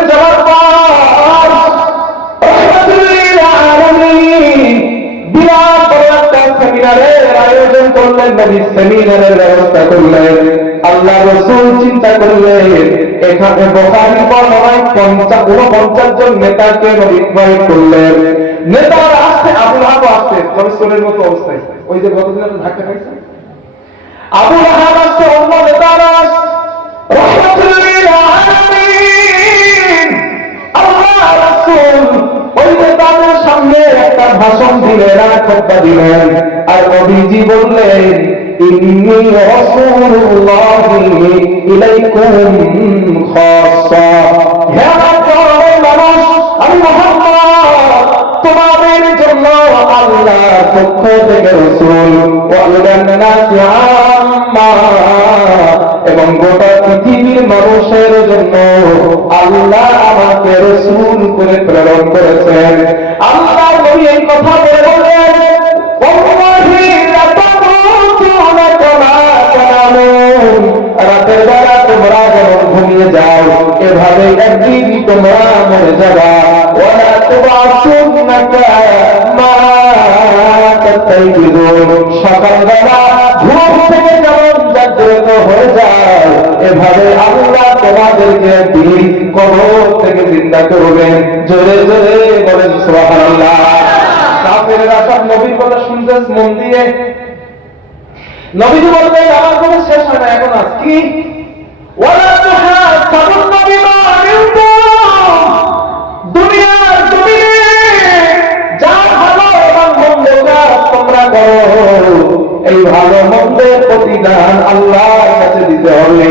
চলে যাওয়ার পর রাহমাতুল লিল আলামিন বিরাট বড় একটা সেমিনারের আয়োজন করলেন, নবী সেমিনারের ব্যবস্থা করলেন। আল্লাহ রাসূল চিন্তা করলেন এখানে বুখারী বর্ণনায় 49 জন নেতাকে নবী ইনভাইট করলেন। নেতারা আসছে, আবু লাহাব আসছে তবে সোলের মতো অবস্থায়, ওই যে গতদিন একটা ধাক্কা খাইছে আবু লাহাব আসছে, অন্য নেতারা আসছে। রাহমাতুল লিল আলামিন আল্লাহ রাসূল ওই নেতাদের সামনে একটা ভাষণ দিলেন, আর খুতবা দিলেন, আর নবীজি বললেন ইন্নী রাসূলুল্লাহি ইলাইকুম খাসসা, হে আমার মানুষ, আমি মুহাম্মদ তোমাদের জন্য আল্লাহর পক্ষ থেকে রাসূল, ওয়ালান নাসি আম্মা, এবং গোটা পৃথিবীর মানুষের জন্য আল্লাহ আমাকে রাসূল করে প্রেরণ করেছেন। আল্লাহ নবী এই কথা বলে বললেন ওয়াল্লাহি লা তামুতুনা কামা তানামুন, রাতের বেলা তোমরা যেমন ঘুমিয়ে যাও এভাবে একদিন তোমরা মরে যাবা। ওয়ালা তুবাসুন্নাকা মা তাতাইদুন, সকালবেলা ঘুম থেকে যেমন জাগ্রত হয়ে যায় এভাবে আল্লাহ তোমাদেরকে একদিন কবর থেকে জিন্দা করবেন। জোরে জোরে বলেন সুবহানাল্লাহ। কাফেররা সব নবীর কথা শুনতে মন দিয়ে। নবীজি বললেন আমার কথা শেষ হয় না, এখন আজ কি ওয়ালা তুহাসাবুন বিমা আমিলতুম, দুনিয়ার জমিনে যা ভালো এবং মন্দ কাজ তোমরা করো এই ভালো মন্দের প্রতিদান আল্লাহর কাছে দিতে হবে।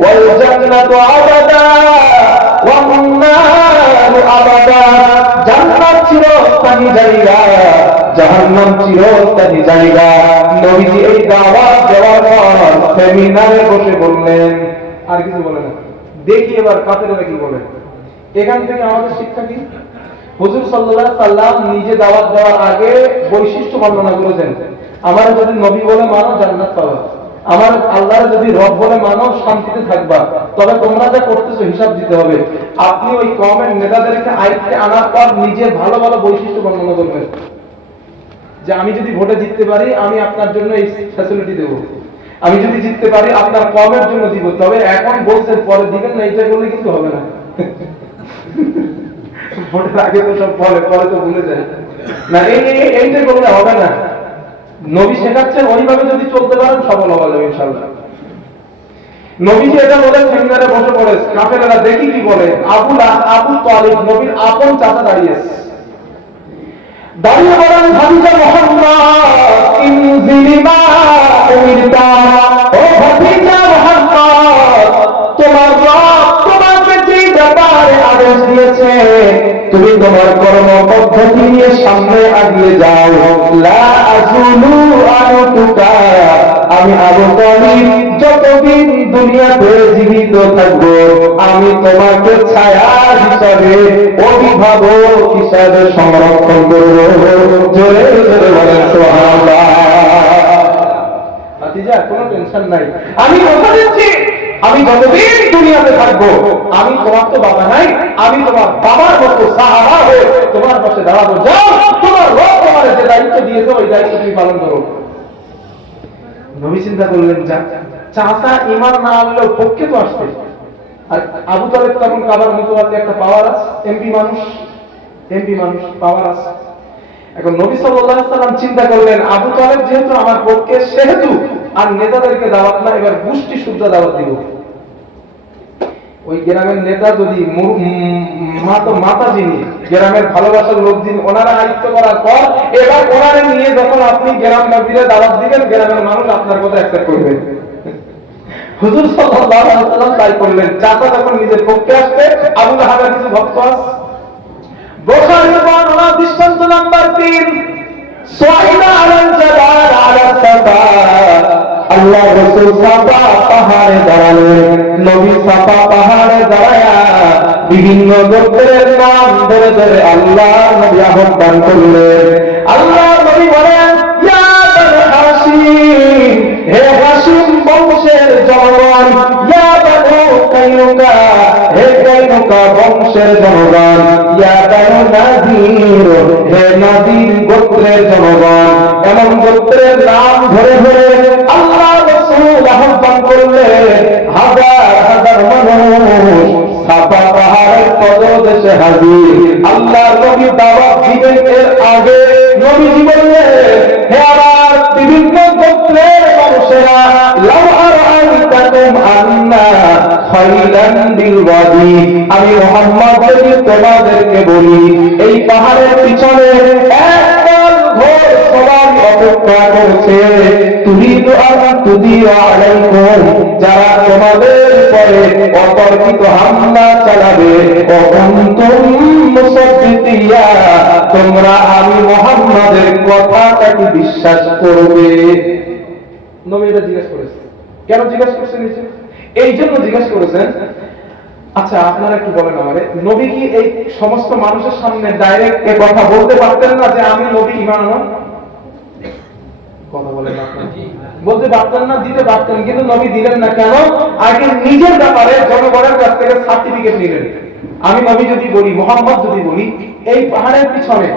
ওয়াল জান্নাতু আবাদা ওয়ান নারু আবাদা, জান্নাত চিরস্থায়ী জায়গা, জাহান্নাম চিরস্থায়ী জায়গা। নবীজি এই দাওয়াত দেওয়ার পর সেমিনারে বসে বললেন, আর কিছু বলে না। দেখি এবার কাফেররা কি বলে। এখান থেকে আমাদের শিক্ষা কি? হুজুর সাল্লাল্লাহু আলাইহি সাল্লাম নিজে দাওয়াত দেওয়ার আগে বৈশিষ্ট্য বর্ণনা করেছেন। আমার যদি নবী বলে মানো জান্নাত পাবা, আমার আল্লাহর যদি রব বলে মানো শান্তিতে থাকবা, তবে তোমরা যা করতেছো হিসাব দিতে হবে। আপনি ওই কওমের নেতাদেরকে আইতে আনার পর নিজের ভালো ভালো বৈশিষ্ট্য বর্ণনা করবেন, যে আমি যদি ভোটে জিততে পারি আমি আপনার জন্য এই ফ্যাসিলিটি দেব, আমি যদি জিততে পারি আপনার কওমের জন্য দিব। তবে এখন বলছেন পরে দিবেন না, এটা করলে কিন্তু হবে না। ভোটের আগে তো সব বলে, পরে তো ভুলে যায় না, এইটা করলে হবে না। নবী শেখাচ্ছেন ওইভাবে যদি চলতে পারেন সফল হওয়া যাবে ইনশাআল্লাহ। নবীজি এটা বলে সেমিনারে বসে পড়ে, কাফেররা দেখি কি বলে। আবু তালিব নবীর আপন চাচা দাঁড়িয়েছে, দাঁড়িয়ে বলেন ভাতিজা মুহাম্মদ ইনজিলি মা উমিরতা, ও ভাতিজা মুহাম্মদ তোমার রব তোমাকে যে ব্যাপারে আদেশ দিয়েছে তুমি তোমার কর্ম পদ্ধতি নিয়ে সামনে এগিয়ে যাও। লা আযুলু আনুকা, আমি আবু তালিব যতদিন দুনিয়াতে জীবিত থাকবো আমি তোমাকে ছায়া হিসাবে অভিভাবক হিসাবে সংরক্ষণ করব। জোরে জোরে বলেন সুবহানাল্লাহ। ভাতিজা কোনো টেনশন নাই, আমি কথা দিচ্ছি আমি যতদিন দুনিয়াতে থাকবো আমি তোমার তো বাবা নাই, আমি তোমার বাবার মতো সাহাবা হয়ে তোমার পাশে দাঁড়াবো। যাও তোমার রব তোমার যে দায়িত্ব দিয়েছে ওই দায়িত্ব তুমি পালন করো। নবী চিন্তা করলেন যা চাচা ইমান না আনলেও পক্ষে তো আসছে, আর আবু তালেব তখন কাবার মতো একটা পাওয়ার আছে, এমপি মানুষ পাওয়ার আছে। এখন নবী সাল্লাল্লাহু আলাইহি সাল্লাম চিন্তা করলেন আবু তালেব যেহেতু আমার পক্ষে সেহেতু আর নেতাদেরকে দাওয়াত না, এবার গোষ্ঠী শুদ্ধ দাওয়াত দিব। ওই গ্রামের নেতা যদি মাতা যিনি গ্রামের ভালোবাসার লোক যিনি ওনারা আয়ত্ত করার পর এবার ওনারে নিয়ে যখন আপনি গ্রাম নবীরে দাওয়াত দিবেন গ্রামের মানুষ আপনার কথা অ্যাকসেপ্ট করবে। হুজুর সাল্লাল্লাহু আলাইহি ওয়াসাল্লাম তাই করলেন। চাচা যখন নিজের পক্ষে আসবে, আবু লাহাবের কিছু ভক্ত আছে। বুখারীর বর্ণনা দৃষ্টান্ত নাম্বার 3, সাইদা আলাল জাবাল আলা সাফা, আল্লাহ রাসূল সাফা পাহাড়ে দাঁড়ালেন। নবী সাফা পাহাড়ে দাঁড়ায়া বিভিন্ন গোত্রের নাম ধরে ধরে আল্লাহ নবী আহ্বান করলেন। আল্লাহ নবী বলেন ইয়া বানি হাশিম, হে হাশিম বংশের জনগণ, ইয়া বানু কাইনুকা, হে কাইনুকা মক্কা বংশের জনগণ, ইয়া বানু নাযির, হে নাযির গোত্রের জনগণ, এমন গোত্রের নাম ধরে ধরে আল্লাহ রাসূল আহ্বান করলেন। হাজার হাজার মানুষ সাফা পাহাড়ের তলদেশে হাজির। আল্লাহর নবী দাওয়াত দিবেন এর আগে নবীজি বললেন, হে আমার বিভিন্ন গোত্রের মানুষেরা, লাউ আরাআইতাকুম আন্না খাইলান বিল ওয়াদি, আমি মুহাম্মদ যদি তোমাদেরকে বলি এই পাহাড়ের পিছনে একদল ঘোর সবার অপেক্ষা করছে, তুরিদু আন তুদিরা আলাইকুম, যারা তোমাদের পরে অতর্কিত হামলা চালাবে, অকুনতুম মুসাদ্দিকিয়া, তোমরা আমি মুহাম্মাদের কথাটা কি বিশ্বাস করবে? নবী এটা জিজ্ঞেস করেছেন। কেন জিজ্ঞেস করছেন? এই জন্য জিজ্ঞেস করেছেন, আচ্ছা আপনারা একটু বলেন আমারে, নবী কি এই সমস্ত মানুষের সামনে ডাইরেক্ট এ কথা বলতে পারতেন না যে আমি নবী ঈমান আনলাম? কথা বলেন আপনারা, বলতে পারতেন না, দিতে পারতেন, কিন্তু নবী দিলেন না। কেন? আগে নিজের ব্যাপারে জনগণের কাছ থেকে সার্টিফিকেট নিলেন। আমি নবী যদি বলি, মুহাম্মদ যদি বলি এই পাহাড়ের পিছনে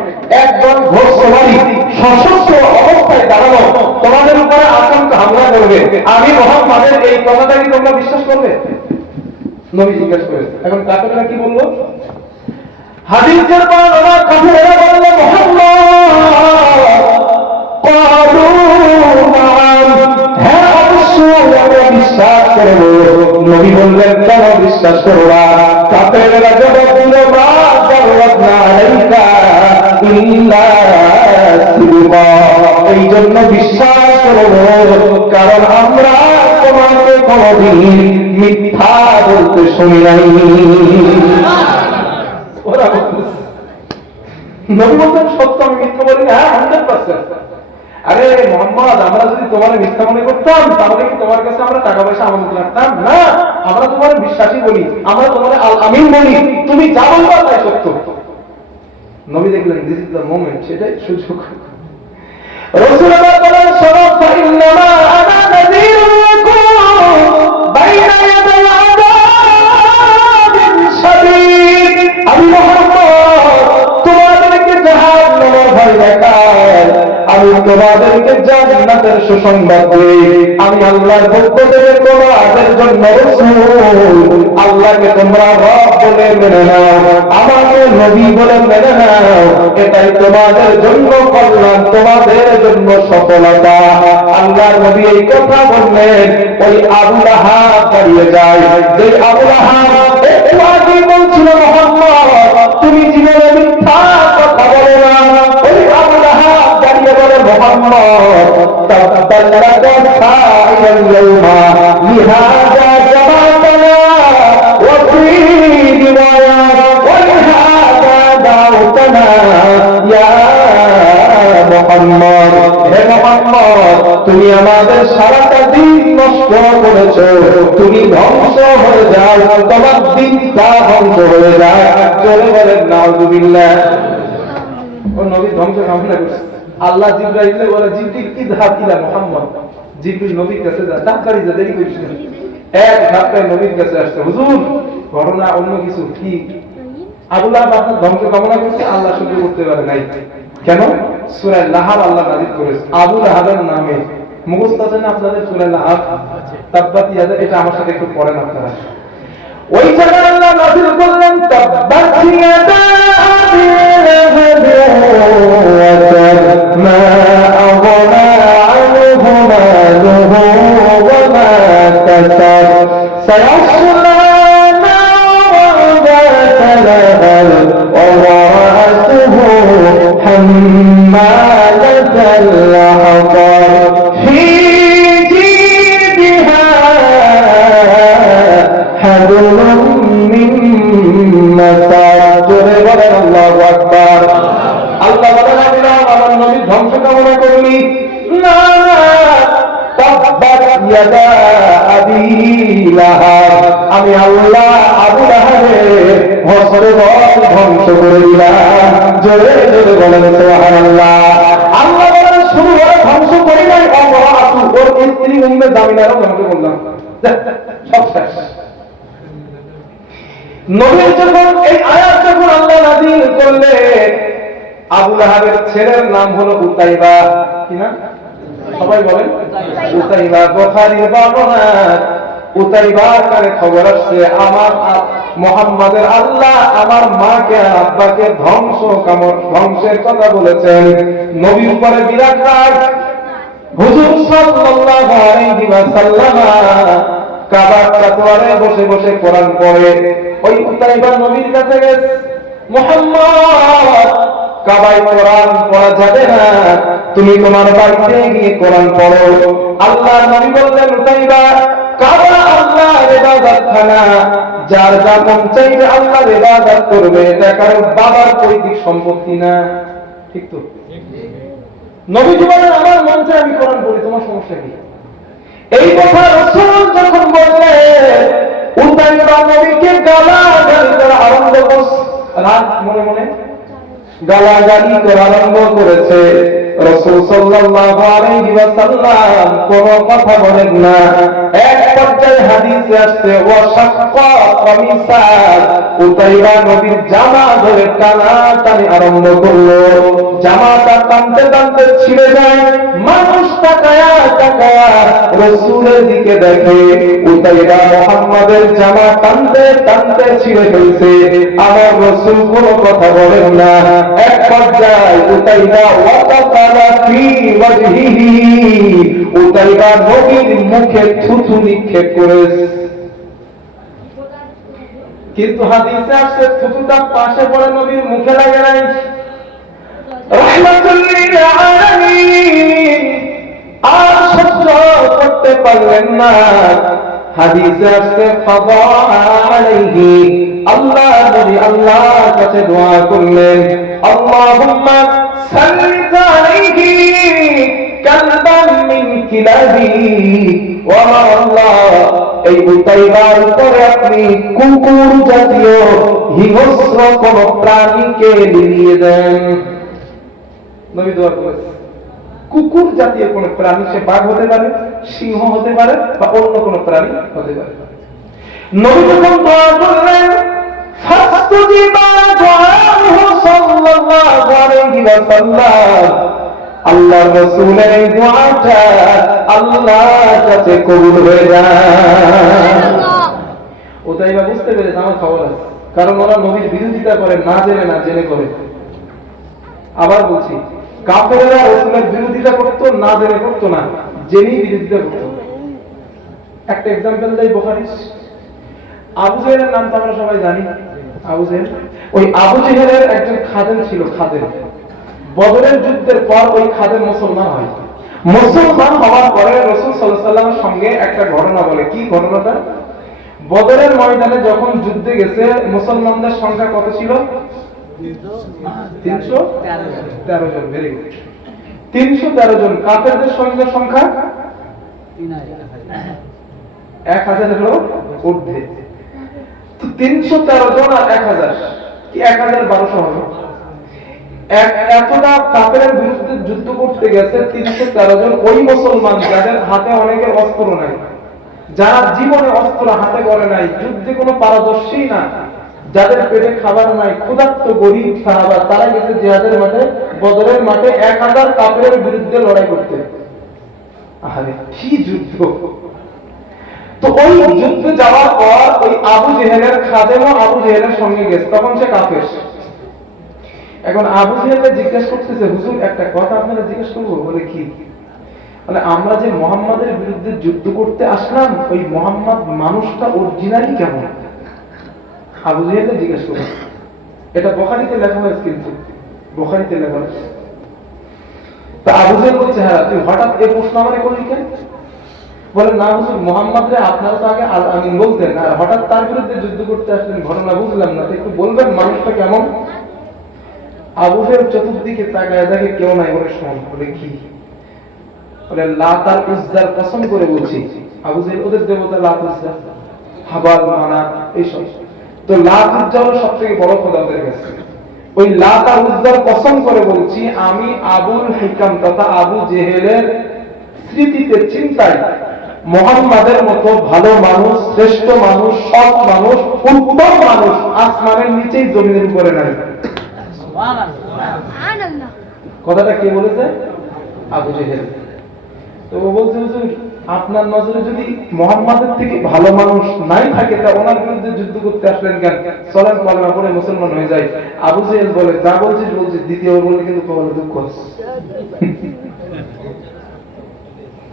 একদল ঘোড়সওয়ারি সশস্ত্র অবস্থায় দাঁড়ানো তোমাদের উপরে আতঙ্ক হামলা করবে, আমি মুহাম্মাদের এই কথাটা কি তোমরা বিশ্বাস করবে? নবী জিজ্ঞাসা করেছে। এখন কাফেররা কি বলল? হাদিসের বর্ণনা কাফেররা বলল, মুহাম্মদ ক্বালু নাম, হ্যাঁ অবশ্যই আমরা বিশ্বাস করব। নবী বললেন, কেন বিশ্বাস করবা? কাফেররা জবাব দিল, মা জাওয়াবনা আলাইকা ইল্লা সিদকা, এই জন্য বিশ্বাস করব কারণ আমরা তোমাকে কোনদিন মিথ্যা বলতে শুনি নাই। ওরা নবী বলতেন, সত্য আমি মিথ্যা বলি না, 100%। আরে মুহাম্মদ, আমরা যদি তোমার মিথ্যা মনে করতাম তাহলে কি তোমার কাছে আমরা টাকা পয়সা আমানত রাখতাম? না, আমরা তোমার বিশ্বাসী বলি, আমরা তোমার আল আমিন বলি, তুমি যা বলবা তাই সত্য। নবী দেখলেন দিস ইজ দ্য মোমেন্ট, সেটাই সুযোগ। রাসূলুল্লাহ বলেন, শোনো, ফাইন্নামা আনা নাযীরুন লাকুম বাইনা ইয়াদাই আযাবিন শাদীদ, আমি মুহাম্মদ তোমাদেরকে জাহান্নামের ভয় দেখাই, আমি তোমাদেরকে জান্নাতের সুসংবাদ দেই। আমি আল্লাহর পক্ষ থেকে তোমাদের জন্য রাসূল, আল্লাহকে তোমরা রব বলে মেনে নাও, আমাকে নবী বলে মেনে নাও, এটাই তোমাদের জন্য কল্যাণ, তোমাদের জন্য সফলতা। আল্লাহর নবী এই কথা বললেন, ওই আবু লাহাব দাঁড়িয়ে যায়। যে আবু লাহাব একটু আগে বলছিল, মুহাম্মদ তুমি জীবনে মিথ্যা কথা বলো না, ওই আবু লাহাব দাঁড়িয়ে বলে, মুহাম্মদ তাব্বাত লাকা সাইয়াল ইয়াউমা লিহাযা জামাতানা ওয়া ফি রিওয়ায়া ওয়া লিহাযা দাউতানা ইয়া মুহাম্মদ, হে মুহাম্মদ তুমি আমাদের সারাটা দিন নষ্ট করেছো, তুমি ধ্বংস হয়ে যাও, তোমার দিনটা ধ্বংস হয়ে যায়। চলে বলেন নাউযুবিল্লাহ। ও নবী ধ্বংস কামনা করছে। আল্লাহ জিবরাইলকে বলে, জিবরিল ইযহাব ইলা মুহাম্মদ, জিবরিল নবীর কাছে যা, তাড়াতাড়ি যা, দেরি করিস না। এক ধাক্কায় নবীর কাছে আসছে, হুজুর ঘটনা অন্য কিছু। কি? আবু লাহাব আপনার ধ্বংস কামনা করছে, আল্লাহ সহ্য করতে পারে নাই। কেন? সূরা লাহাব আল্লাহ নাযিল করেছে আবু লাহাবের নামে। মুখস্থ আছে না আপনাদের সূরা লাহাব? তাব্বাত ইয়াদা, এটা আমার সাথে একটু পড়েন আপনারা। ওই জায়গায় আল্লাহ নাযিল করলেন, তাব্বাত ইয়াদা আবি লাহাব ওয়া তাব, মা আগনা আনহু মালুহু ওয়া মা কাসাব, সায়াসলা নারান যাতা লাহাব ওয়া রা'আতুহু হাম্মালাতাল হাতাব ফি জিদিহা হাবলুম মিন মাসাদ। জোরে বলেন আল্লাহু আকবার। আল্লাহ বলেন, আমার নবী ধ্বংস কামনা করলি না, তাব্বাত ইয়াদা আবি লাহাব, আমি আল্লাহ আবু লাহাবের হস্ত ধ্বংস করে দিলাম। জোরে জোরে বলেন সুবহানাল্লাহ। আল্লাহ বলেন, শুরু হয়ে ধ্বংস করি নাই, ওর স্ত্রী উম্মে জামিলারও ধ্বংস করলাম, সব শেষ। নবী যখন এই আয়াত যখন আল্লাহ নাযিল করলেন, আবু লাহাবের ছেলের নাম হলো উতাইবা। কি নাম? সবাই বলেন উতাইবা। বুখারীর বর্ণনা, উতাইবার কানে খবর আসছে আমার মুহাম্মাদের আল্লাহ আমার মাকে আব্বাকে ধ্বংসের কথা বলেছেন। নবীর উপরে বিরাট রাগ। হুজুর সাল্লাল্লাহু আলাইহি ওয়াসাল্লাম কাবার চত্বরে বসে বসে কোরআন পড়ে। ওই উতাইবা নবীর কাছে গেছে, মুহাম্মদ কাবায় কোরআন পড়া যাবে না, তুমি তোমার বাড়িতে গিয়ে কোরআন পড়ো। আল্লাহ নবী বললেন, উতাইবা কাবা আল্লাহর ইবাদতখানা, যার যা মন চাইবে আল্লাহর ইবাদত করবে, এটা কারো বাবার পৈতৃক সম্পত্তি না। ঠিক তো? নবী বলেন আমার মন চাই আমি কোরআন পড়ি, তোমার সমস্যা কি? এই কথা রাসূল যখন বললেন, উতাইবা নবীকে গালাগালি করা আরম্ভ করছে। রাত মনে মনে গালাগালি করা আরম্ভ করেছে। রাসূল সাল্লাল্লাহু আলাইহি ওয়াসাল্লাম কোনো কথা বলেন না। এক পর্যায়ে হাদিসে আসছে, ওয়া শাক্কা কামিসা, উতাইবা নবীর জামা ধরে টানাটানি আরম্ভ করলো। জামাটা টানতে টানতে ছিঁড়ে যায়। মানুষ তাকায়া তাকায়া রাসূলের দিকে দেখে, উতাইবা মুহাম্মাদের জামা টানতে টানতে ছিঁড়ে ফেলছে। আমার রাসূল কোনো কথা বলেন না। এক পর্যায়ে উতাইবা ওয়াকালা ফি ওয়াজহিহি, উতাইবা নবীর মুখে থুথু নিক্ষেপ করেছে। কিন্তু হাদিসে আসছে থুথুটা পাশে পড়ে নবীর মুখে লাগে নাই। রাহমাতুল লিল আলামিন আর সহ্য করতে পারলেন না। হাদিসে আসছে ফাদা আলাইহি, আল্লাহ নবী আল্লাহর কাছে দোয়া করলেন, আল্লাহুম্মা সাল্লিত আলাইহি কালবান মিন কিলাবি, ওয়া আল্লাহ এই উতাইবার উপরে আপনি কুকুর জাতীয় হিংস্র কোন প্রাণীকে বিলিয়ে দেন। নবী দোয়া করেছেন কুকুর জাতীয় কোন প্রাণী, সে বাঘ হতে পারে, সিংহ হতে পারে, বা অন্য কোন প্রাণী হতে পারে। নবী যখন দোয়া করলেন, ফাস্তাজিবা দুআহু সাল্লাল্লাহু আলাইহি ওয়াসাল্লাম, আল্লাহর রাসূলের এই দোয়াটা আল্লাহর কাছে কবুল হয়ে যায়। উতাইবা বুঝতে পেরেছে আমার খবর আছে, কারণ ওরা নবীর বিরোধিতা করে না জেনে না জেনে করে। আবার বলছি, কাফেররা রাসূলের বিরোধিতা করতো না জেনে করতো না, জেনেই বিরোধিতা করতো। একটা एग्जांपल দেই, বুখারী আবু জেহেলের নাম তো আমরা সবাই জানি। আবু জেহেল, ওই আবু জেহেলের একজন খাদেম ছিল। খাদেম বদরের যুদ্ধের পর ওই খাদেম মুসলমান হয়। মুসলমান হওয়ার পরে রাসূল সাল্লাল্লাহু আলাইহি ওয়াসাল্লামের সঙ্গে একটা ঘটনা বলে। কি ঘটনাটা? বদরের ময়দানে যখন যুদ্ধে গেছে মুসলমানদের সংখ্যা কত ছিল? 313 জন। Very good. 313 জন। কাফেরদের সংখ্যা 1000 হলো ঊর্ধ্বে। তো 313 জন আর 1000 কি 1200 হবে। এতটা কাফেরের বিরুদ্ধে যুদ্ধ করতে গেছে 313 জন ওই মুসলমান, যাদের হাতে অনেকের অস্ত্র নাই, যারা জীবনে অস্ত্র হাতে করে নাই, যুদ্ধে কোনো পারদর্শী না, যাদের পেটে খাবার নাই, ক্ষুধার্ত গরীব সাহাবা, তারা গেছে জিহাদের মাঠে, বদরের মাঠে 1000 কাফেরের বিরুদ্ধে লড়াই করতে। আরে কি যুদ্ধ! তো ওই যুদ্ধে যাওয়ার পর ওই আবু জেহেলের খাদেমও আবু জেহেলের সঙ্গে গেছে, তখন সে কাফের। এখন আবু জেহেল জিজ্ঞেস করতেছে, হুজুর একটা কথা আপনারা জিজ্ঞেস করবো? বলে কি? মানে আমরা যে মুহাম্মাদের বিরুদ্ধে যুদ্ধ করতে আসলাম, ওই মুহাম্মদ মানুষটা অরিজিনালি কেমন? আবু জেহেল জিজ্ঞেস করলো। এটা বুখারীতে লেখা হয়েছে, কিন্তু বুখারীতে লেখা হয়েছে। তা আবু জেহেল বলছে, হ্যাঁ তুই হঠাৎ এই প্রশ্ন আমারে করলি কেন? বলে না হুজুর, মুহাম্মদরে আপনারা তো আগে আল আমিন বলতেন, আর হঠাৎ তার বিরুদ্ধে যুদ্ধ করতে আসলেন, ঘটনা বুঝলাম না, তো একটু বলবেন মানুষটা কেমন? আবু জেহেল চতুর্দিকে তাকায় দেখে কেউ নাই। বলে শোন। বলে কি? বলে লাত আর উজ্জার কসম করে বলছি। আবু জেহেল ওদের দেবতা লাত উজ্জা, হাবাল মানাত এইসব। তো লাত উজ্জা হলো সবথেকে বড় খোদা ওদের কাছে। ওই লাত আর উজ্জার কসম করে বলছি, আমি আবুল হিকাম তথা আবু জেহেলের স্মৃতিতে চিন্তায় মুহাম্মাদের মতো ভালো মানুষ, শ্রেষ্ঠ মানুষ, সৎ মানুষ, উত্তম মানুষ আসমানের নিচেই জমিনের উপরে নাই। কথাটা কে বলেছে? আবু জেহেল। তো ও বলছে, হুজুর আপনার নজরে যদি মুহাম্মাদের থেকে ভালো মানুষ নাই থাকে তা ওনার বিরুদ্ধে যুদ্ধ করতে আসলেন কেন? চলেন কালেমা পড়ে মুসলমান হয়ে যায়। আবু জেহেল বলে, যা বলছিস বলছিস, দ্বিতীয় বললে কিন্তু কখনো দুঃখ আছে।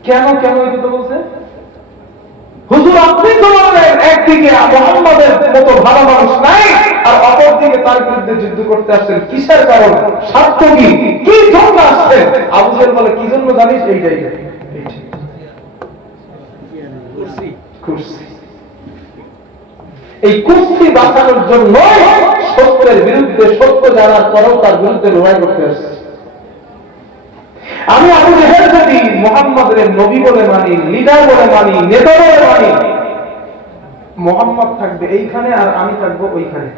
কেন কেন এই কথা বলছে? হুজুর আপনি তো বলেন একদিকে মুহাম্মাদের মতো ভালো মানুষ নাই আর অপরদিকে তার বিরুদ্ধে যুদ্ধ করতে আসছেন, কিসের কারণ, স্বার্থ কি, কি জন্য আসছেন? আবু জেহেল বলে, কি জন্য জানিস? এইটাই কুরসি। এই কুরসি বাঁচানোর জন্য সত্যের বিরুদ্ধে, সত্য জানার পরেও তার বিরুদ্ধে লড়াই করতে আসছে। আমি আবু জেহেল যদি মুহাম্মাদের নবী বলে মানি, লিডার বলে মানি, নেতা বলে মানি, মুহাম্মদ থাকবে এইখানে আর আমি থাকবো ওইখানে।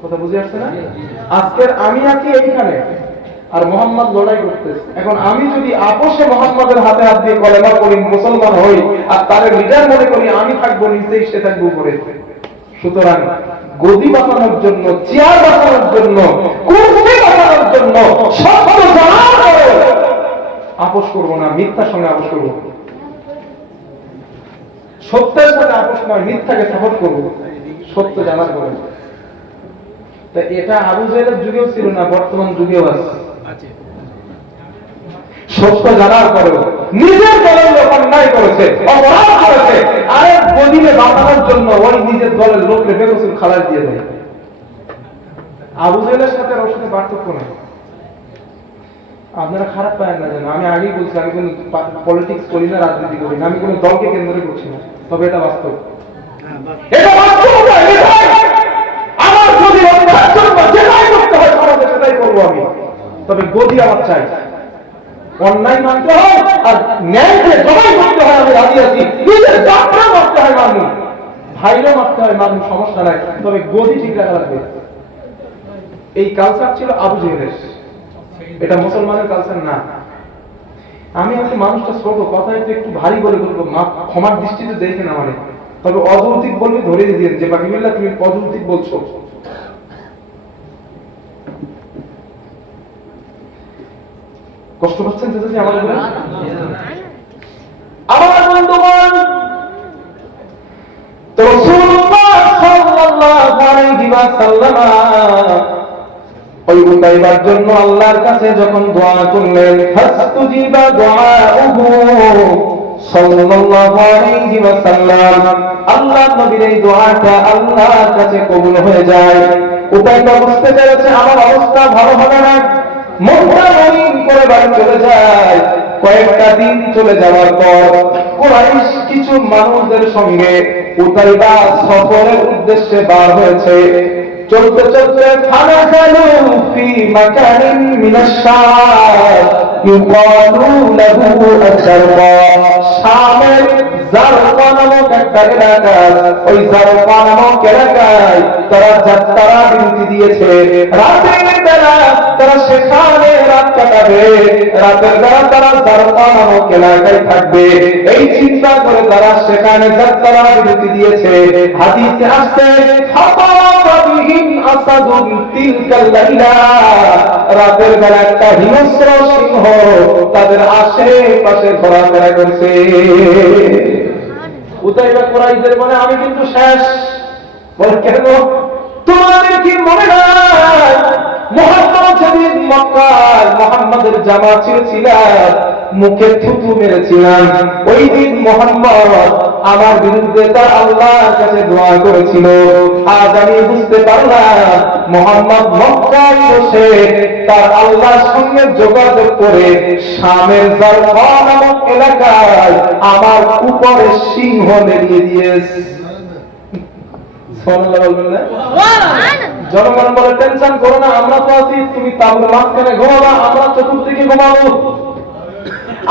কথা বুঝে আসছে না? আজকের আমি আছি এইখানে আর মুহাম্মদ লড়াই করতেছে। এখন আমি যদি আপোষে মুহাম্মাদের হাতে হাত দিয়ে কলেমা পড়ি, মুসলমান হই, আর তার লিডার মনে করি আমি থাকবো নিচেই, সে থাকবো উপরে। সুতরাং গদি বাঁচানোর জন্য, চেয়ার বাঁচানোর জন্য, কুরসি বাঁচানোর জন্য সত্য জানার পরে আপোষ করবো না, মিথ্যার সঙ্গে আপোষ করবো। সত্যের সাথে আপোষ নয়, মিথ্যাকে সাপোর্ট করবো সত্য জানার পরে। তা এটা আবু জেহেলের যুগেও ছিল না, বর্তমান যুগেও আছে। সত্য জানার পরেও নিজের দলের লোক অন্যায় করেছে, অপরাধ করেছে, আরেক গদিকে বাঁচানোর জন্য ওই নিজের দলের লোককে বেকসুর খালাস দিয়ে দেয়। আবু জেহেলের সাথে ওর সাথে পার্থক্য নেই। আপনারা খারাপ পায় না যেন, আমি আগেই বলছি আমি কোন পলিটিক্স করি না, রাজনীতি করি না, আমি কোন দলকে কেন্দ্র করছি না, তবে এটা বাস্তব। এটা বাস্তব না, আমার যদি যেটাই করতে হয় সমাজে সেটাই করবো আমি, তবে গদি আমার চাই। অন্যায় মানতে হয় আর ন্যায়কে জবাই করতে হয়, আমি রাজি আছি। নিজের যাত্রা মারতে হয় মানুষ, ভাইরও মারতে হয় মানুষ, সমস্যা নাই, তবে গদি ঠিক রাখা লাগবে। এই কালচার ছিল আবু জেহেলের, এটা মুসলমানের কালচার না। আমি আজকে মানুষটা ছোট, কথা একটু ভারী করে বলবো, ক্ষমার দৃষ্টিতে দেখে না মানে, তবে অযৌক্তিক বললে ধরে দিয়ে যে বাকিবিল্লাহ তুমি অযৌক্তিক বলছো। কষ্ট পাচ্ছেন যদি আমাদের আমার বন্ধুগণ, তো রাসূলুল্লাহ সাল্লাল্লাহু আলাইহি ওয়াসাল্লাম ওই উতাইবার জন্য আল্লাহর কাছে যখন দোয়া করলেন, ফাসতুজিবা দুআউহু সাল্লাল্লাহু আলাইহি ওয়াসাল্লাম, আল্লাহর নবীর এই দোয়াটা আল্লাহর কাছে কবুল হয়ে যায়। উতাইবা বুঝতে পেরেছে আমার অবস্থা ভালো হবে না, মনটা মলিন করে বাড়ি চলে যায়। কয়েকটা দিন চলে যাওয়ার পর কুরাইশ কিছু মানুষদের সঙ্গে উতাইবা সফরের উদ্দেশ্যে বার হয়েছে। চলতে চলতে ফানাজালু ফি মাকানিন মিনাশ শাম ইউকালু লাহু আয-যারকা, শামের জারকা নামক একটা এলাকা, ওই জারকা নামক এলাকায় তারা যাত্রা বিরতি দিয়েছে। রাতের বেলা তারা সেখানে রাত কাটাবে, রাতের বেলা তারা জারকা নামক এলাকায় থাকবে, এই চিন্তা করে তারা সেখানে যাত্রা বিরতি দিয়েছে। হাদিসে আসছে রাতের বেলা একটা হিংস্র সিংহ তাদের আশেপাশে ঘোরাফেরা করছে। উতাইবা কুরাইশদের বলে, আমি কিন্তু শেষ। বলে, কেন? তোমাদের কি মনে হয় মুহাম্মদ যেদিন মক্কায় মুহাম্মাদের জামা ছিঁড়েছিলাম, মুখে থুতু মেরেছিলাম, ওই দিন মুহাম্মদ আমার বিরুদ্ধে তার আল্লাহর কাছে দোয়া করেছিল। আজ আমি বুঝতে পারলাম মুহাম্মদ মক্কায় বসে তার আল্লাহর সঙ্গে যোগাযোগ করে শামের জারকা নামক এলাকায় আমার উপরে সিংহ লেলিয়ে দিয়েছে। জনগণ বলে, টেনশন করো না, আমরা তো আছি, তুমি তাবুর মাঝখানে ঘুমাবা, আমরা চতুর্দিকে ঘুমাবো।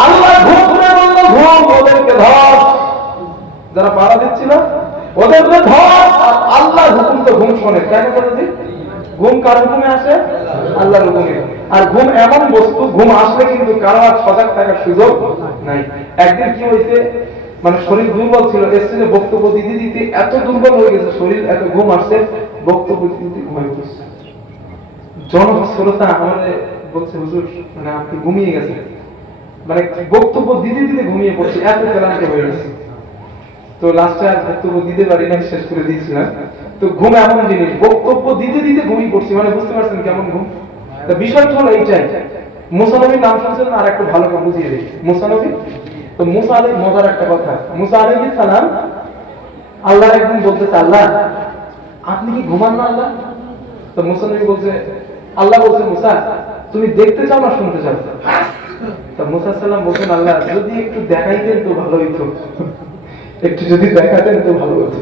আল্লাহ ঘুম করে বললো, ঘুম, ওদেরকে ধর। যারা পাড়া দিচ্ছিল ওদেরকে ধর, আর আল্লাহ হুকুম তো ঘুম শোনে, কেন বলতে? ঘুম কার হুকুমে আসে? আল্লাহর হুকুমে। আর ঘুম এমন বস্তু, ঘুম আসলে কিন্তু কারো আর সজাগ থাকার সুযোগ নাই। একদিন কি হয়েছে, মানে শরীর দুর্বল ছিল, স্টেজে বক্তব্য দিতে দিতে এত দুর্বল হয়ে গেছে শরীর, এত ঘুম আসছে, বক্তব্য দিতে ঘুমিয়ে পড়ছে। জনশ্রোতা আমাদের বলছে, হুজুর মানে আপনি ঘুমিয়ে গেছেন, মানে বক্তব্য দিতে দিতে ঘুমিয়ে পড়ছে, এত ক্লান্ত হয়ে গেছে। তো লাস্টে আর বক্তব্য দিতে পারি না, শেষ করে দিয়েছিলাম। তো ঘুম এমন জিনিস, বক্তব্য দিতে দিতে ঘুমিয়ে পড়ছি, মানে বুঝতে পারছেন কেমন ঘুম। তো বিষয়টা হলো এইটাই। মুসা নবীর নাম শুনছেন, আর একটু ভালো করে বুঝিয়ে দিই মুসা নবী। তো মুসা আলাইহিস, মজার একটা কথা, মুসা আলাইহিস সালাম আল্লাহ একদিন বলতেছে, আল্লাহ আপনি কি ঘুমান না আল্লাহ? তো মুসা নবী বলছে, আল্লাহ বলছে, মুসা তুমি দেখতে চাও না শুনতে চাও? তো মুসা সাল্লাম বলছেন, আল্লাহ যদি একটু দেখাইতেন তো ভালো হইতো, একটু যদি দেখাতেন তো ভালো হতো।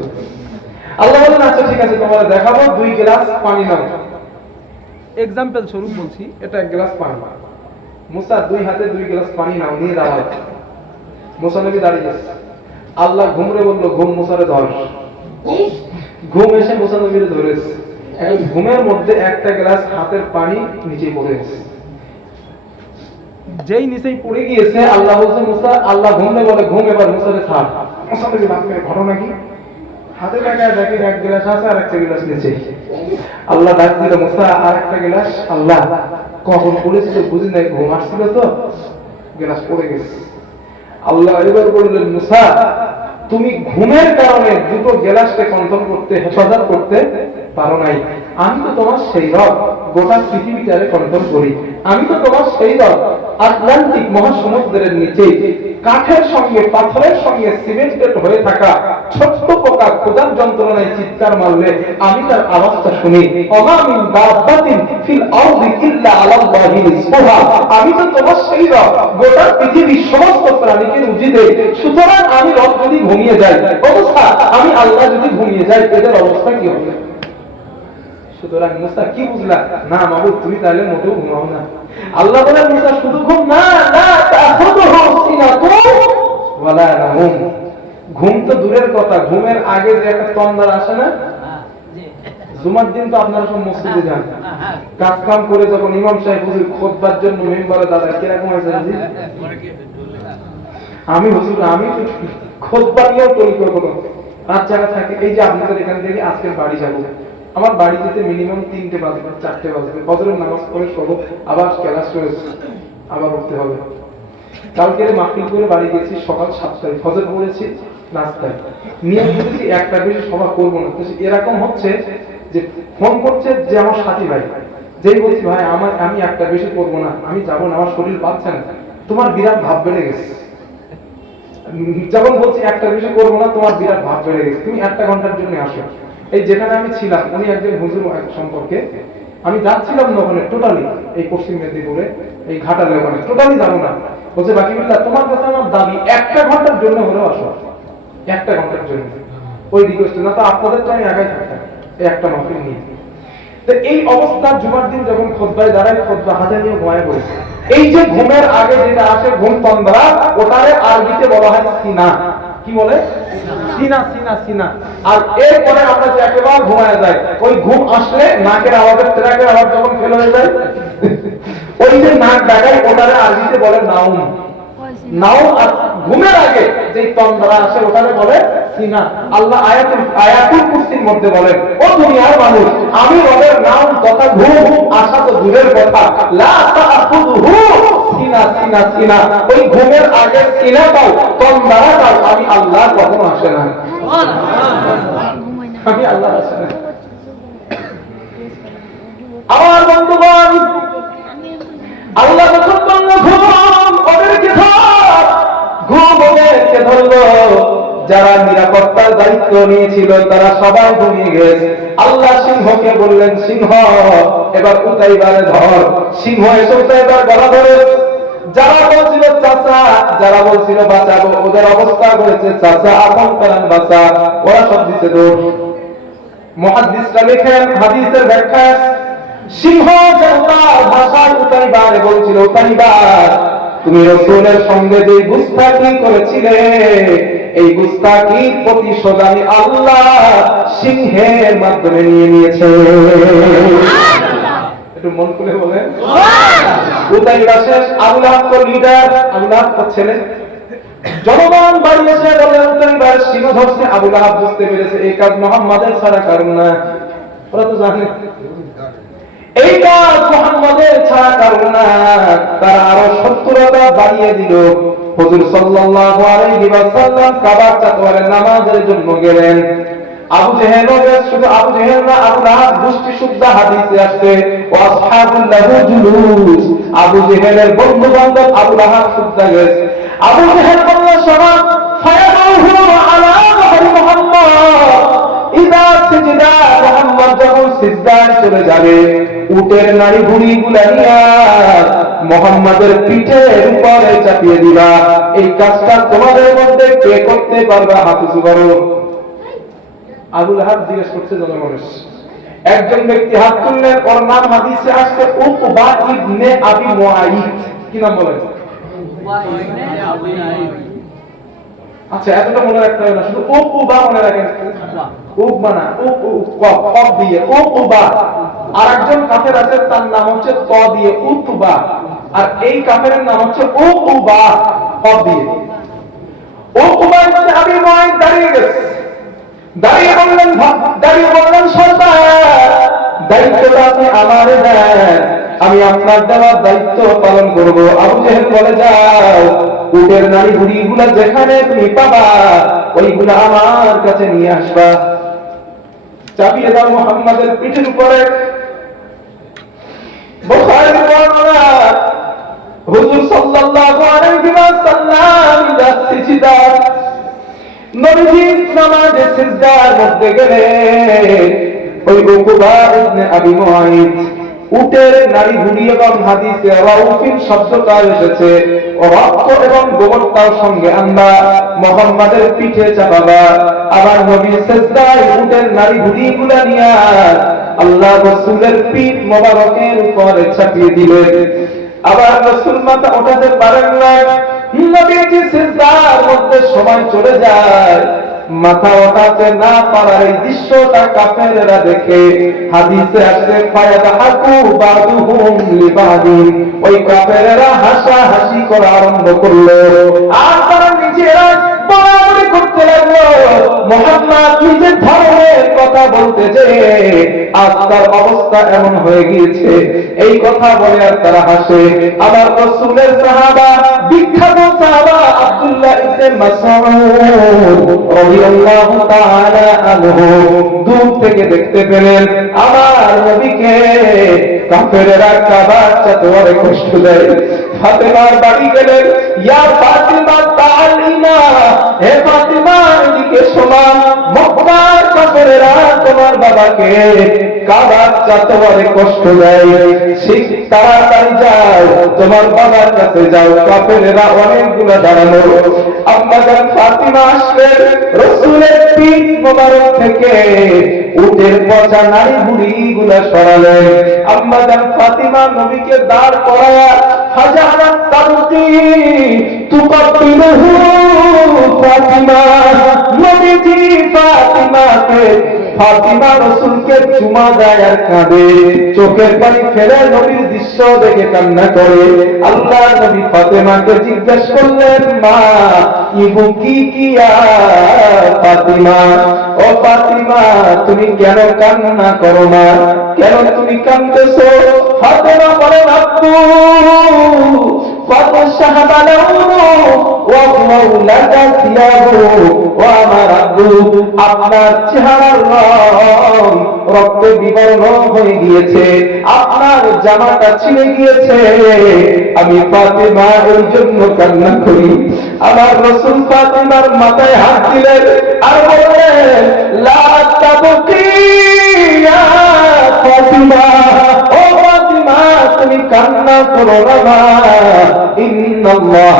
আল্লাহ বলেন, আচ্ছা ঠিক আছে, তোমার দেখাবো, 2 গ্লাস পানি নাও। এক্সাম্পল স্বরূপ বলছি, এটা 1 গ্লাস পানি। মুসা 2 হাতে 2 গ্লাস পানি নাও, নিয়ে দাঁড়াও। মুসা নবী দাঁড়িয়ে গেছে। আল্লাহ ঘুমরে বললো, ঘুম মুসারে ধর। ঘুম এসে মুসা নবীরে ধরেছে। এখন ঘুমের মধ্যে একটা গ্লাস হাতের পানি নিচে পড়ে গেছে। যেই নিচেই পড়ে গিয়েছে, আল্লাহ বলছে মুসা, আল্লাহ ঘুমরে বলে, ঘুম এবার মুসারে ছাড়। মুসা নবী ভাবলেন ঘটনা কি, হাতে টাকায় দেখেন 1 গ্লাস আছে আর একটা গ্লাস নিচে। আল্লাহ ডাক দিল, মুসা আর একটা গ্লাস। আল্লাহ কখন পড়েছিল বুঝি নাই, ঘুম আসছিল তো গ্লাস পড়ে গেছে। আল্লাহ এবার বললেন, মুসা তুমি ঘুমের কারণে দুটো গ্লাসকে কন্ট্রোল করতে, হেফাজত করতে পারো নাই। আমি তো তোমার সেই রব, গোটা পৃথিবীটারে কন্ট্রোল করি। আমি তো তোমার সেই রব, আটলান্টিক মহাসমুদ্রের নিচে কাঠের সঙ্গে পাথরের সঙ্গে সিমেন্টেড হয়ে থাকা ছোট্ট পোকা খোদার যন্ত্রণায় চিৎকার মারলে আমি তার আওয়াজটা শুনি। ওমা মিন দাব্বাতিন ফিল আরদি ইল্লা আলাল্লাহি রিজকুহা। আমি তো তোমার সেই রব, গোটা পৃথিবীর সমস্ত প্রাণীকে রুজি দেই। সুতরাং আমি রব যদি ঘুমিয়ে যাই, অবস্থা আমি আল্লাহ যদি ঘুমিয়ে যাই, এদের অবস্থা কি হবে? সুতরাং মুসা কি বুঝলা? না মাবুদ, তুমি তাহলে মোটেও ঘুমাও না। আল্লাহ বলেন, মুসা শুধু ঘুম না, না তাখুযুহু সিনাতুন ওয়ালা নাউম। ঘুম তো দূরের কথা, ঘুমের আগে যে একটা তন্দ্রা আসে না, জুমার দিন তো আপনারা সব মসজিদে যান, কাজ কাম করে যখন ইমাম সাহেব হুজুর খুতবার জন্য মেম্বারে দাদা কিরকম হয়েছে, আমি হুজুর আমি খুতবা নিয়েও তৈরি করবো না, রাত জায়গা থাকে। এই যে আপনাদের এখান থেকে আজকের বাড়ি যাবো, আমার বাড়ি যেতে মিনিমাম 3টে বাজবে, 4টে বাজবে, ফজরের নামাজ পড়ে শোবো, আবার ক্লাস রয়েছে, আবার উঠতে হবে। কালকে মাহফিল করে বাড়ি গেছি সকাল 7টায়, ফজর পড়েছি রাস্তায়, নিয়ম করেছি 1টার বেশি সভা করবো না। এরকম হচ্ছে যে ফোন করছে যে আমার সাথী ভাই, যেই বলছি ভাই আমি 1টার বেশি করবো না, আমি যাবো না, আমার শরীর পাচ্ছে না, তোমার বিরাট ভাব বেড়ে গেছে। যখন বলছি 1টার বেশি করবো না, তোমার বিরাট ভাব বেড়ে গেছে, তুমি 1টা ঘন্টার জন্য আসো। এই যেখানে আমি ছিলাম, উনি একজন হুজুর সম্পর্কে, আমি যাচ্ছিলাম না ওখানে, টোটালি এই পশ্চিম মেদিনীপুরে এই ঘাটালে ওখানে টোটালি যাবো না। বলছে বাকিবুল্লাহ, তোমার কাছে আমার দাবি 1টা ঘন্টার জন্য হলেও আসো, 1টা ঘন্টার জন্য। ওই রিকোয়েস্ট না তো আপনাদের তো আমি আগাই থাকতাম এই একটা মাহফিল নিয়ে। তো এই অবস্থা জুমার দিন যখন খুতবায় দাঁড়ায়, খুতবা হাতে নিয়ে ঘুমায় পড়েছে। এই যে ঘুমের আগে যেটা আসে ঘুম তন্দ্রা, ওটারে আরবিতে বলা হয় সিনা। কি বলে? সিনা, সিনা, সিনা। আর এরপরে আমরা যে একেবারে ঘুমায় যাই, ওই ঘুম আসলে নাকের আওয়াজের ট্র্যাকের আওয়াজ যখন ফেল হয়ে যায়, ওই যে নাক ডাকায়, ওটারে আরবিতে বলে নাউম। নাউম। আর ঘুমের আগে যে তন্দ্রা আসে ওটারে বলে সিনা। আল্লাহ আয়াতুল কুরসির মধ্যে বলেন, ও দুনিয়ার মানুষ, আমি রবের নাম তথা ঘুম আসা তো দূরের কথা, লা তাখুযুহু সিনা, সিনা, সিনা। ওই ঘুমের আগে সিনাটাও, তন্দ্রাটাও আমি আল্লাহ কখনো আসে না, আমি আল্লাহ আসে না। আমার বন্ধুগণ, আল্লাহ যখন বলল ঘুম ওদেরকে ধর, ঘুম ওদেরকে ধরলো। যারা নিরাপত্তার দায়িত্ব নিয়েছিল তারা সবাই ঘুমিয়ে গেছে। আল্লাহ সিংহকে বললেন, সিংহ এবার উতাইবারে ধর। সিংহ এসে উতাইবার গলা ধরে। যারা বলছিল চাচা, যারা বলছিল বাঁচাবো, ওদের অবস্থা হয়েছে চাচা আপন করেন বাঁচা, ওরা সব দিতে দোষ। মুহাদ্দিসরা লেখেন, হাদিসের ব্যাখ্যা, সিংহ তার ভাষায় উতাইবারে বলছিল, উতাইবার তুমি রাসূলের সঙ্গে যে গুস্তাখি করেছিলে, এই গুস্তাখির প্রতিশোধ আমি আল্লাহ সিংহের মাধ্যমে নিয়ে নিয়েছে। একটু মন খুলে বলেন উতাইবা শেষ। আবু লাহাব তো লিডার, আবু লাহাব তো ছেলে। জনগণ বাড়িয়েছে বলে উতাইবার সিংহ ধরছে। আবু লাহাব বুঝতে পেরেছে এই কাজ মুহাম্মাদের ছাড়া কারণ না। ওরা তো জানে এই কাজ মুহাম্মাদের ছাড়া কারণ না। তারা আরো শত্রুতা বাড়িয়ে দিল। হুজুর সাল্লাল্লাহু আলাইহি ওয়াসাল্লাম কাবার চত্বরে নামাজের জন্য গেলেন। আবু জেহেল শুধু আবু জেহেল না, আবু লাহাব গোষ্ঠী শুদ্ধ হাদিসে আসছে ওয়াসহাবুল লাহু জুলুস। আবু জেহেলের বন্ধু বান্ধব আবু লাহাব শুদ্ধ গেছে। আবু জেহেল বলল শোনো, ফায়ারুহু আলা যাহরি মুহাম্মদ ইদা সিজদা, মুহাম্মদ যখন সিজদায় চলে যাবে উটের নাড়ি ভুঁড়িগুলা নিয়ে মুহাম্মাদের পিঠের উপরে চাপিয়ে দিবা। এই কাজটা তোমাদের মধ্যে কে করতে পারবে? হাত উঁচু করো। আবু লাহাব জিজ্ঞেস করছে জনগণের। একজন ব্যক্তি হাত তুললেন, ওর নাম হাদিসে আসছে উকবা ইবনে আবি মুআইদ। কি নাম বলেন? আচ্ছা এতটা মনে রাখতে হবে না, শুধু উকবা মনে রাখেন। উকবা না, কফ দিয়ে উকবা। আর একজন কাফের আছে তার নাম হচ্ছে ত দিয়ে উতবা। আর এই কাফেরের নাম হচ্ছে উকবা কফ দিয়ে। উকবা ইবনে আবি মুআইদ দাঁড়িয়ে গেছে। দাঁড়িয়ে বললেন সরদার, দায়িত্বটা আপনি আমার দেন, আমি আপনার দেওয়ার দায়িত্ব পালন করব। আবু জেহেল বলে যাও, উটের নাড়ি ভুঁড়িগুলা যেখানে তুমি পাবা ওইগুলা আমার কাছে নিয়ে আসবা। চাপিয়ে দাও মুহাম্মাদের পিঠের উপরে। বুখারীর বর্ণনা, হুজুর সাল্লাল্লাহু আলাইহি ওয়াসাল্লাম সিজদা নবীজি নামাজে সিজদার মধ্যে গেলেন। ওই উকবা ইবনে আবি মুআইদ উটের নাড়ি ভুঁড়ি এবং হাদিসে রাউফিন শব্দটা এসেছে রক্ত এবং গোবরটাও সঙ্গে আনবা, মুহাম্মাদের পিঠে চাপাবা। আবার নবী সিজদায় উটের নাড়ি ভুঁড়িগুলা নিয়ে আল্লাহ রাসূলের পিঠ মোবারকের উপরে চাপিয়ে দিলেন। আবার রাসূল মাথা ওঠাতে পারেন না, নবীজি সিজদার মধ্যে সময় চলে যায়, মাথা ওঠাতে না পারার এই দৃশ্যটা কাফেররা দেখে হাদিসে আসছে ফায়াদাহু বাদুহুম লিবাদিন। ওই কাফেররা হাসাহাসি করা আরম্ভ করলো। আর তারা নিজেরা বলাবলি করতে লাগলো, মুহাম্মদ নিজের ধর্মের কথা বলতে যে আজকাল অবস্থা এমন হয়ে গিয়েছে, এই কথা বলে আর তারা হাসে। আমার রাসূলের সাহাবা, বিখ্যাত সাহাবা আব্দুল্লাহ ইবনে মাসউদ রাদিয়াল্লাহু তাআলা আনহু দূর থেকে দেখতে পেলেন আমার নবীকে কাফেররা কাবার চত্বরে কষ্ট দেয়। ফাতেমার বাড়ি গেলেন, ইয়া ফাতিমা তাআলিনা, হে ফাতিমা এদিকে শোনো, মক্কার কাফেররা তোমার বাবাকে কাবার চত্বরে কষ্ট দেয়, ঠিক তাড়াতাড়ি যাও তোমার বাবার কাছে যাও। কাফেররা অনেকগুলো দাঁড়ানো। আম্মাজান ফাতিমা আসলেন, রাসূলের পিঠ মোবারক থেকে উটের পচা নাড়ি ভুঁড়িগুলো সরালেন। আম্মাজান ফাতিমা নবীকে দাঁড় করায়া হাজারাত তাবকি তুকাব্বিলুহু ফাতিমা, নবীজি ফাতিমাকে ফাতিমা রাসূলকে চুমা দেয় আর কাঁদে, চোখের পানি ফেলে নবীর দৃশ্য দেখে কান্না করে। আল্লাহর নবী ফাতিমাকে জিজ্ঞেস করলেন, মা ইবুকি কিয়া ফাতিমা, ও ফাতিমা তুমি কেন কান্না করো না, কেন তুমি কাঁদতেছো? ফাতিমা বলেন, আব্বু কত শাহাদালাহু ওয়া মাওলাকা সিয়াহু, ও আমার আব্বু আপনার চেহারার রং রক্তে বিবর্ণ হয়ে গিয়েছে, আপনার জামাটা ছিঁড়ে গিয়েছে, আমি ফাতিমা ওই জন্য কান্না করি। আমার রাসূল ফাতিমার মাথায় হাত দিলেন আর বললেন, লা তাবকি ইয়া ফাতিমা, ও ফাতিমা তুমি কান্না করো না, ইন্নাল্লাহ